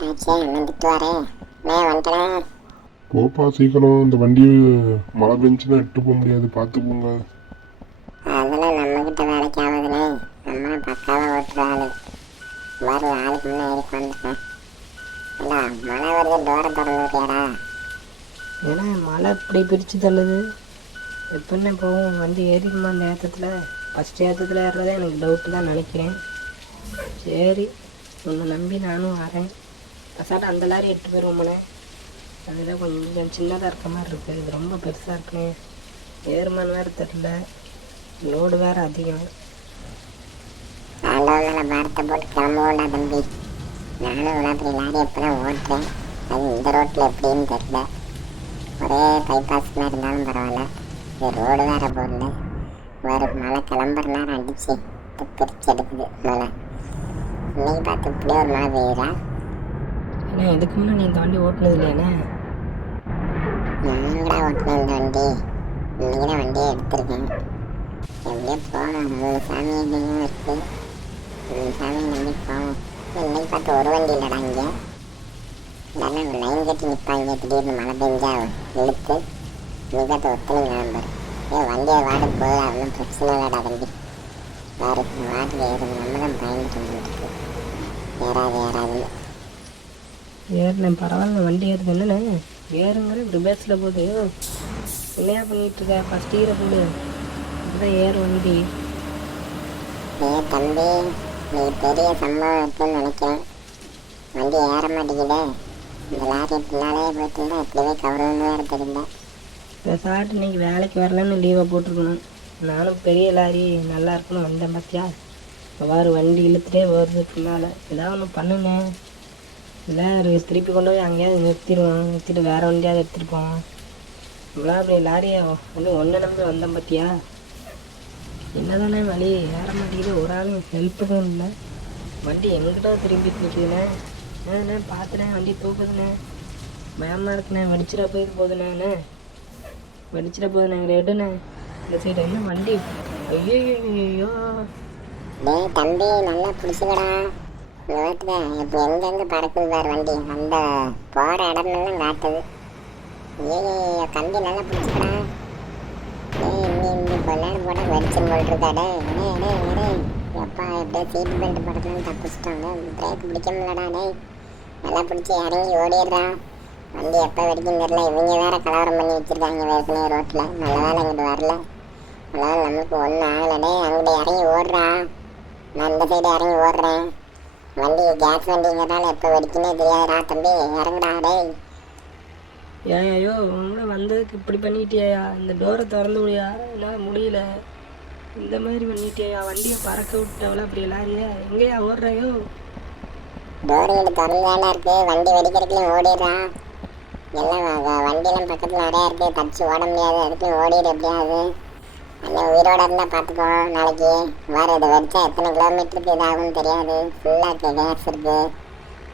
அண்ணன் திட்டுவாரே நான் வந்துட்டேன் போப்பா சீக்கிரம் இந்த வண்டியை மழை பெஞ்சுன்னா எட்டு போக முடியாது. பார்த்து போங்க அதெல்லாம் நம்மக்கிட்ட வேலைக்கு ஆகுதுனே நம்ம பக்காவாக ஓட்டுற ஆளு. வர ஆளுக்கு முன்னே ஏறி உட்காந்துருக்கேன் ஏண்டா மழை வருது டோரை திறந்து விட்டியாடா ஏன்னா மழை இப்படி பிரித்து தள்ளுது. எப்படின்னு போகும் வண்டி ஏறிக்குமா அந்த ஏற்றத்தில்? ஃபஸ்ட் ஏற்றத்தில் ஏறுறதே எனக்கு டவுட்டு தான் நினைக்கிறேன். சரி உன்னை நம்பி நானும் வரேன். சார் அந்த லாரி எட்டு போயிருவோம்னே அதுதான் கொஞ்சம் சின்னதாக இருக்க மாதிரி இருக்குது இது ரொம்ப பெருசாக இருக்குனே ஏறுமான்னு வேறு தெரில லோடு வேறு அதிகம். ஆண்டவனால பாரத்தை போட்டு கிளம்புவோண்டா தம்பி. நானும் இவ்வளோ பெரிய லாரி எப்போ தான் ஓட்டுறேன். அது இந்த ரோட்டில் எப்படின்னு தெரியல. ஒரே பைபாஸ் இருந்தாலும் பரவாயில்ல. இது ரோடு வேற போடல வேறு மழை கிளம்புற நேரம் அடிச்சு பிரிச்சு எடுக்குது. மழை இன்னைக்கு பார்த்து இப்படியே ஒரு மழை பெய்யுதா? ஏன்னா இதுக்கு முன்னே நீ இந்த வண்டி ஓட்டுனது இல்லையாண்ணே நாங்கடா ஓட்டினேன் இந்த வண்டி. இன்னைக்கு தான் வண்டியை எடுத்திருக்கேன். எப்படியோ போகலாம் மூணு சாமி எங்கேயும் இருக்கு. மூணு சாமி நம்பி போவோம் இன்னைக்கு பார்த்து ஒரு வண்டி இல்லைடா இங்கே. இல்லைன்னா லைன் கட்டி நிற்பாங்க திடீர்னு மழை பெஞ்சா இழுத்து இன்னைக்கு பார்த்து ஒத்தனை கிளம்புற ஏ வண்டியை வாடகை போகல. ஒன்றும் பிரச்சனை இல்லைடா தம்பி. வேறு வாடகை ஏறுது நம்ம தான் பயந்துட்டு வந்துருக்கு ஏறாது ஏறாதுன்னு. ஏறினேன் பரவாயில்ல வண்டி ஏறுது என்னண்ணே? ஏறுங்கிற ரிவர்ஸில் போகுது என்னையா பண்ணிட்டு இருக்க? ஃபஸ்ட் ஈர போடு இப்படிதான் ஏறும் வண்டி. ஏ தம்பி நீ பெரிய சம்பவம் இருக்குன்னு நினைக்கிறேன். வண்டி ஏற மாட்டேங்குதே. இந்த லாரி பின்னாலே போயிட்டு இருந்தா எப்படியே கவருன்னு வேற தெரியல பேசாட்டு இன்னைக்கு வேலைக்கு வரலன்னு லீவை போட்டிருக்கணும். நானும் பெரிய லாரி நல்லா இருக்குன்னு வந்தேன் பார்த்தியா வாரு வண்டி இழுத்துட்டே வருது பின்னால் ஏதாவது ஒன்று பண்ணுனேன் இல்லை திருப்பி கொண்டு போய் அங்கேயாவது நிறுத்திடுவோம் நிறுத்திட்டு வேறு வண்டியாவது எடுத்துகிட்டு இவ்வளோ அப்படி லாரியை வந்து ஒன்றை நம்பி வந்தேன் பார்த்தியா என்னதானே வழி? ஏற மாட்டேங்குது. ஒரு ஆளும் ஹெல்ப்புக்கும் இல்லை. வண்டி எங்கிட்ட திரும்பி நிற்குதுண்ணே ஏண்ணே பார்த்துனேன் வண்டி தூக்குதுண்ணே. பயமாக இருக்குண்ணே. வெடிச்சிட போயிட்டு போகுதுண்ணே வெடிச்சிட போகுதுண்ணே ரெடுண்ணே. இந்த சைடு என்ன வண்டி? ஐயோ ஐயோ தம்பி நல்லா பிடிச்சிக்கடா. நோத்துக்க இப்போ எங்கெங்க பறக்குது பார் வண்டி. அந்த போகிற இடமெல்லாம் காட்டுது. ஏய் கம்பி நல்லா பிடிச்சிக்கடா. டேய் இன்னி இன்னி கொஞ்ச நேரம் போட்டால் வெடிச்சல் போல் இருக்கா டேய் டேய். எப்பா எப்படியே சீட் பெல்ட் படத்துலன்னு தப்பிச்சிட்டாங்க பிரேக் பிடிக்க முடியலடா டேய். நல்லா பிடிச்சி இறங்கி ஓடிடுறான் வண்டி எப்போ வெடிக்கும் தெரில இவங்க வேற கலவரம் பண்ணி வச்சுருக்காங்க ஏற்கனவே ரோட்டில் நல்ல வேலை இங்கிட்டு வரல. அதனால் நம்மளுக்கு ஒன்றும் ஆகலடே டேய் அங்கிட்டு இறங்கி ஓடுறான் நான் இந்த சைடு இறங்கி ஓடுறேன். வண்டி கேஸ் வண்டிங்கிறதால எப்போ வெடிக்குன்னே தெரியாதுடா தம்பி. இறங்குடா டேய். ஏன் ஐயோ உங்களை வந்ததுக்கு இப்படி பண்ணிட்டியா இந்த டோரை திறந்து விடியா? என்னால் முடியல. இந்த மாதிரி பண்ணிட்டியா வண்டியை பறக்க விட்டவள அப்படி எல்லாரையா எங்கேயா ஓடுறையோ டோர் வீடு திறந்தாண்டா இருக்கு. வண்டி வெடிக்கிறதுலையும் ஓடிடுறான் எல்லாம் வண்டியெல்லாம் பக்கத்தில் நிறையா இருக்குது தப்பிச்சு ஓட முடியாது. அதுக்கும் ஓடிடு எப்படியாவது. அண்ணன் உயிரோட இருந்தால் பார்த்துக்கோ நாளைக்கு வேறு இதை வெடிச்சா எத்தனை கிலோமீட்டருக்கு இதாகும்னு தெரியாது. ஃபுல்லாக கேஸ் இருக்குது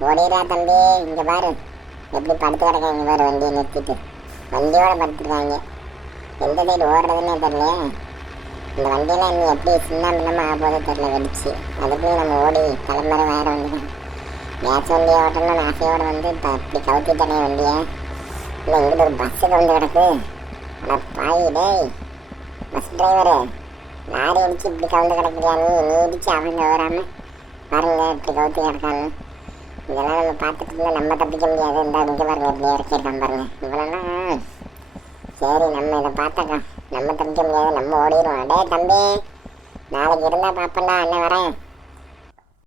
ஓடிடா தம்பி இங்கே பாரு. எப்படி படுத்து கிடக்காங்க பாரு வண்டியை நிறுத்திட்டு. வண்டியோட படுத்துருக்காங்க. எந்த சைடு ஓடுறதுன்னே தெரியலையே. இந்த வண்டியெல்லாம் இன்னும் எப்படி சின்ன பின்னமாக ஆக போதோ தெரியல வெடிச்சு. அதுக்குள்ளேயும் நம்ம ஓடி கிளம்புற வேறு வண்டி தான். கேஸ் வண்டியை ஓட்டணும்னு ஆசையோடு வந்து இப்போ அப்படி கவுத்திட்டனே வண்டியை. இல்லை இங்கிட்டு ஒரு பஸ்ஸுக்கு வந்து கிடக்கு. ஆனால் பாய் டேய். பஸ் டிரைவரே லாரி அடிச்சு இப்படி கவுந்து கிடக்குறியா நீ? நீ இடிச்சு அவங்க வராமல் வரல இப்படி கவுத்து கிடக்கான்னு. இதெல்லாம் நம்ம பார்த்துட்டு நம்ம தப்பிக்க முடியாது. இந்த இங்கே பாருங்க இப்படி இறக்கியிருக்கான் பாருங்க. இவ்வளோலாம் சரி நம்ம இதை பார்த்தாக்கா நம்ம தப்பிக்க முடியாது நம்ம ஓடிடுவோம். டேய் தம்பி. நாளைக்கு இருந்தால் பார்ப்பேன்டா அண்ணன் வரேன்.